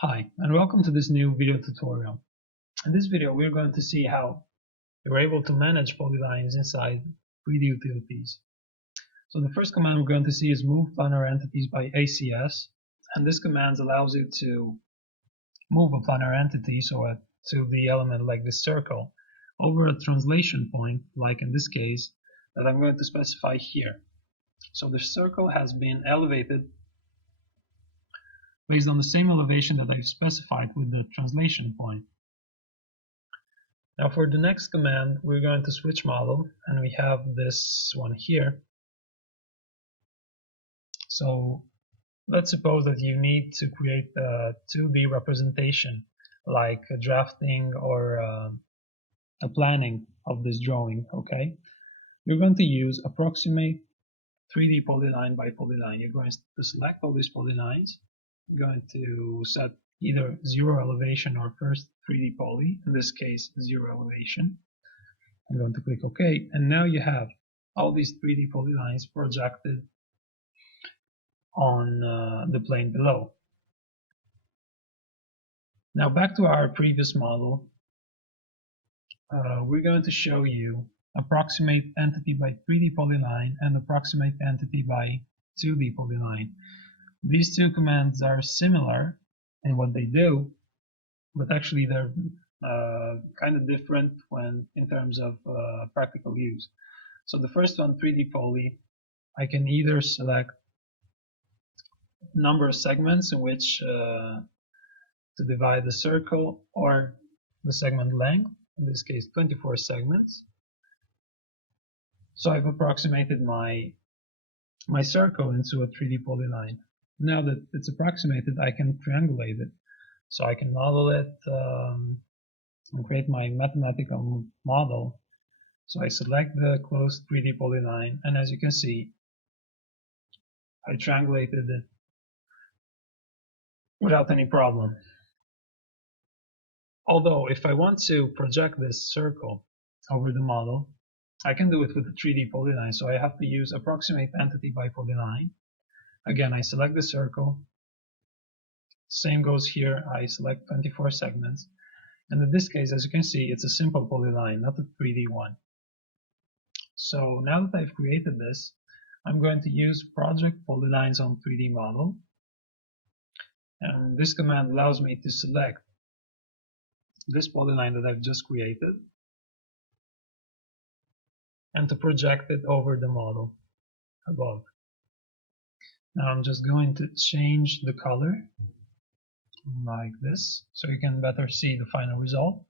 Hi, and welcome to this new video tutorial. In this video, we're going to see how you're able to manage polylines inside 3D utilities. So the first command we're going to see is move planar entities by ACS, and this command allows you to move a planar entity, to the element like this circle, over a translation point, like in this case, that I'm going to specify here. So the circle has been elevated based on the same elevation that I've specified with the translation point. Now for the next command, we're going to switch model, and we have this one here. So let's suppose that you need to create a 2D representation, like a drafting or a planning of this drawing, okay? You're going to use Approximate 3D polyline by polyline. You're going to select all these polylines. You're going to set either 0 elevation or first 3D poly, in this case 0 elevation. I'm going to click OK, and now you have all these 3D polylines projected on the plane below. Now back to our previous model, we're going to show you approximate entity by 3D polyline and approximate entity by 2D polyline. These two commands are similar in what they do, but actually they're kind of different in terms of practical use. So the first one, 3D poly, I can either select number of segments in which to divide the circle, or the segment length, in this case 24 segments. So I've approximated my circle into a 3D polyline. Now that it's approximated, I can triangulate it. So I can model it and create my mathematical model. So I select the closed 3D polyline, and as you can see, I triangulated it without any problem. Although if I want to project this circle over the model, I can do it with a 3D polyline. So I have to use approximate entity by polyline. Again, I select the circle. Same goes here. I select 24 segments. And in this case, as you can see, it's a simple polyline, not a 3D one. So now that I've created this, I'm going to use project polylines on 3D model. And this command allows me to select this polyline that I've just created and to project it over the model above. Now I'm just going to change the color like this so you can better see the final result.